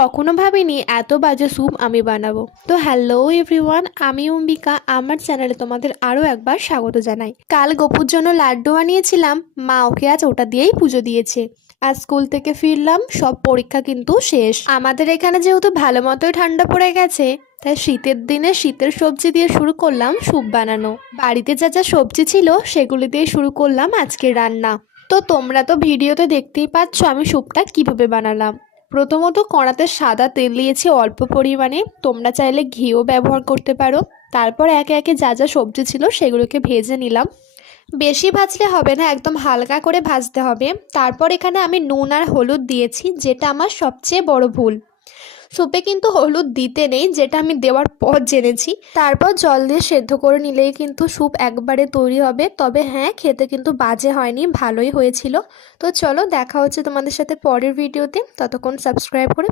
কখনো ভাবিনি এত বাজে স্যুপ আমি বানাবো। তো হ্যালো এভরিওয়ান, আমি অম্বিকা, আমার চ্যানেলে তোমাদের আরও একবার স্বাগত জানাই। কাল গপুর জন্য লাড্ডু বানিয়েছিলাম, মা ওকে আজ ওটা দিয়েই পুজো দিয়েছে। আর স্কুল থেকে ফিরলাম, সব পরীক্ষা কিন্তু শেষ। আমাদের এখানে যেহেতু ভালো মতোই ঠান্ডা পড়ে গেছে, তাই শীতের দিনে শীতের সবজি দিয়ে শুরু করলাম স্যুপ বানানো। বাড়িতে যা যা সবজি ছিল সেগুলি দিয়ে শুরু করলাম আজকের রান্না। তো তোমরা তো ভিডিওতে দেখতেই পাচ্ছ আমি স্যুপটা কিভাবে বানালাম। প্রথমত কড়াতে সাদা তেল দিয়েছি অল্প পরিমাণে, তোমরা চাইলে ঘিও ব্যবহার করতে পারো। তারপর একে একে যা যা সবজি ছিল সেগুলোকে ভেজে নিলাম। বেশি ভাজলে হবে না, একদম হালকা করে ভাজতে হবে। তারপর এখানে আমি নুন আর হলুদ দিয়েছি, যেটা আমার সবচেয়ে বড় ভুল। স্যুপে কিন্তু হলুদ দিতে নেই, যেটা আমি দেওয়ার পর জেনেছি। তারপর জল দিয়ে সেদ্ধ করে নিলেই কিন্তু স্যুপ একবারে তৈরি হবে। তবে হ্যাঁ, খেতে কিন্তু বাজে হয়নি, ভালোই হয়েছিল। তো চলো দেখা হচ্ছে তোমাদের সাথে পরের ভিডিওতে, ততক্ষণ সাবস্ক্রাইব করে